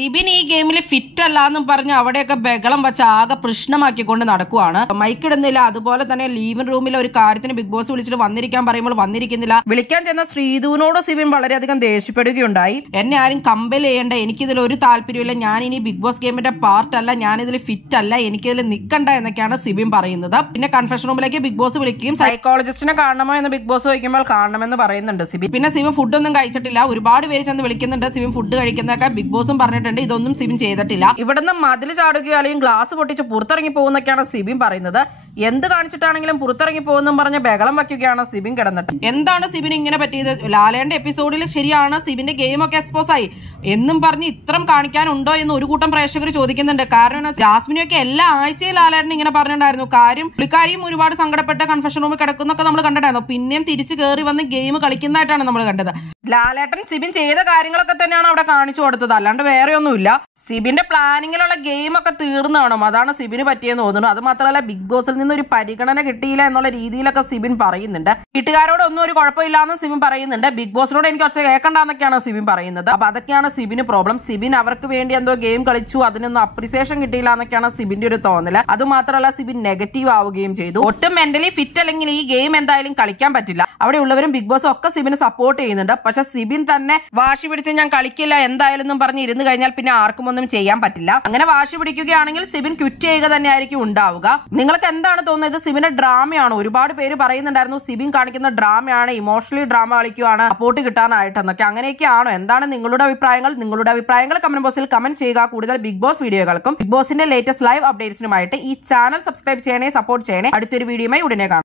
സിബിൻ ഈ ഗെയിമിൽ ഫിറ്റ് അല്ലാന്നും പറഞ്ഞ് അവിടെയൊക്കെ ബഹളം വെച്ച് ആകെ പ്രശ്നമാക്കിക്കൊണ്ട് നടക്കുവാണ്. മൈക്ക് ഇടുന്നില്ല. അതുപോലെ തന്നെ ലീവിംഗ് റൂമിൽ ഒരു കാര്യത്തിന് ബിഗ് ബോസ് വിളിച്ചിട്ട് വന്നിരിക്കാൻ പറയുമ്പോൾ വന്നിരിക്കുന്നില്ല. വിളിക്കാൻ ചെന്ന ശ്രീധുവിനോട് സിബിൻ വളരെയധികം ദേഷ്യപ്പെടുകയുണ്ടായി. എന്നെ ആരും കമ്പൽ ചെയ്യേണ്ട, എനിക്കിതിൽ ഒരു താല്പര്യമില്ല, ഞാൻ ഇനി ബിഗ് ബോസ് ഗെയിമിന്റെ പാർട്ടല്ല, ഞാനിതിൽ ഫിറ്റ് അല്ല, എനിക്കിതിൽ നിൽക്കണ്ട എന്നൊക്കെയാണ് സിബിൻ പറയുന്നത്. പിന്നെ കൺഫെഷൻ റൂമിലേക്ക് ബിഗ് ബോസ് വിളിക്കുകയും സൈക്കോളജിസ്റ്റിനെ കാണണമോ എന്ന് ബിഗ് ബോസ് ചോദിക്കുമ്പോൾ കാണണമെന്ന് പറയുന്നുണ്ട് സിബിൻ. പിന്നെ സിബിൻ ഫുഡൊന്നും കഴിച്ചിട്ടില്ല. ഒരുപാട് പേര് ചെന്ന് വിളിക്കുന്നുണ്ട് സിബിൻ ഫുഡ് കഴിക്കുന്നതൊക്കെ. ബിഗ് ബോസും പറഞ്ഞിട്ടുണ്ട് ഇതൊന്നും സിബിൻ ചെയ്തിട്ടില്ല. ഇവിടുന്ന് മതിൽ ചാടുകയോ അല്ലെങ്കിൽ ഗ്ലാസ് പൊട്ടിച്ച് പുറത്തിറങ്ങി പോകുന്നൊക്കെയാണ് സിബിൻ പറയുന്നത്. എന്ത് കാണിച്ചിട്ടാണെങ്കിലും പുറത്തിറങ്ങി പോകുന്നു പറഞ്ഞ ബഹളം വയ്ക്കുകയാണ് സിബിൻ കിടന്നിട്ട്. എന്താണ് സിബിൻ ഇങ്ങനെ പറ്റിയത്? ലാലേന്റെ എപ്പിസോഡിൽ ശരിയാണ് സിബിന്റെ ഗെയിം ഒക്കെ എക്സ്പോസ് ആയി എന്നും പറഞ്ഞ് ഇത്രം കാണിക്കാനുണ്ടോ എന്ന് ഒരു കൂട്ടം പ്രേക്ഷകർ ചോദിക്കുന്നുണ്ട്. കാരണം ജാസ്മിനൊക്കെ എല്ലാ ആഴ്ചയും ലാലേട്ടൻ ഇങ്ങനെ പറഞ്ഞിട്ടുണ്ടായിരുന്നു. കാര്യം പുള്ളിക്കാരിയും ഒരുപാട് സങ്കടപ്പെട്ട് കൺഫെഷൻ റൂമിൽ കിടക്കുന്നൊക്കെ നമ്മൾ കണ്ടിട്ടായിരുന്നു. പിന്നെയും തിരിച്ചു കയറി വന്ന് ഗെയിം കളിക്കുന്നതായിട്ടാണ് നമ്മൾ കണ്ടത്. ലാലേട്ടൻ സിബിൻ ചെയ്ത കാര്യങ്ങളൊക്കെ തന്നെയാണ് അവിടെ കാണിച്ചു കൊടുത്തത്, അല്ലാണ്ട് വേറെ ഒന്നുമില്ല. സിബിന്റെ പ്ലാനിങ്ങിലുള്ള ഗെയിം ഒക്കെ തീർന്നു കാണും, അതാണ് സിബിന് പറ്റിയെന്ന് തോന്നുന്നു. അത് മാത്രമല്ല ബിഗ് ബോസിൽ നിന്ന് ഒരു പരിഗണന കിട്ടിയില്ല എന്നുള്ള രീതിയിലൊക്കെ സിബിൻ പറയുന്നുണ്ട്. വീട്ടുകാരോടൊന്നും ഒരു കുഴപ്പമില്ലാന്ന് സിബിൻ പറയുന്നുണ്ട്. ബിഗ് ബോസിനോട് എനിക്ക് ഒച്ച കേൾക്കണ്ടെന്നൊക്കെയാണ് സിബിൻ പറയുന്നത്. അപ്പൊ അതൊക്കെയാണ് സിബിന് പ്രോബ്ലം. സിബിൻ അവർക്ക് വേണ്ടി എന്തോ ഗെയിം കളിച്ചു, അതിനൊന്നും അപ്രിസിയേഷൻ കിട്ടിയില്ല എന്നൊക്കെയാണ് സിബിന്റെ ഒരു തോന്നല്. അത് മാത്രമല്ല സിബിൻ നെഗറ്റീവ് ആവുകയും ചെയ്തു. ഒട്ടും മെന്റലി ഫിറ്റ് അല്ലെങ്കിൽ ഈ ഗെയിം എന്തായാലും കളിക്കാൻ പറ്റില്ല. അവിടെ ഉള്ളവരും ബിഗ് ബോസും ഒക്കെ സിബിനെ സപ്പോർട്ട് ചെയ്യുന്നുണ്ട്. പക്ഷെ സിബിൻ തന്നെ വാശി പിടിച്ച് ഞാൻ കളിക്കില്ല എന്തായാലും പറഞ്ഞ് ഇരുന്ന് കഴിഞ്ഞാൽ പിന്നെ ആർക്കും ഒന്നും ചെയ്യാൻ പറ്റില്ല. അങ്ങനെ വാശി പിടിക്കുകയാണെങ്കിൽ സിബിൻ ക്വിറ്റ് ചെയ്യുക തന്നെയായിരിക്കും ഉണ്ടാവുക. നിങ്ങൾക്ക് എന്താണ് തോന്നുന്നത്? സിബിന്റെ ഡ്രാമയാണോ? ഒരുപാട് പേര് പറയുന്നുണ്ടായിരുന്നു സിബിൻ കാണിക്കുന്ന ഡ്രാമയാണ്, ഇമോഷണലി ഡ്രാമ കളിക്കുകയാണ് സപ്പോർട്ട് കിട്ടാനായിട്ടെന്നൊക്കെ. അങ്ങനെയൊക്കെയാണോ? എന്താണ് നിങ്ങളുടെ അഭിപ്രായങ്ങൾ? നിങ്ങളുടെ അഭിപ്രായങ്ങൾ കമന്റ് ബോക്സിൽ കമന്റ് ചെയ്യുക. കൂടുതൽ ബിഗ് ബോസ് വീഡിയോകൾക്കും ബിഗ് ബോസിന്റെ ലേറ്റസ്റ്റ് ലൈവ് അപ്ഡേറ്റ്സിനുമായിട്ട് ഈ ചാനൽ സബ്സ്ക്രൈബ് ചെയ്യണേ, സപ്പോർട്ട് ചെയ്യണേ. അടുത്തൊരു വീഡിയോയുമായി ഉടനെ കാണാം.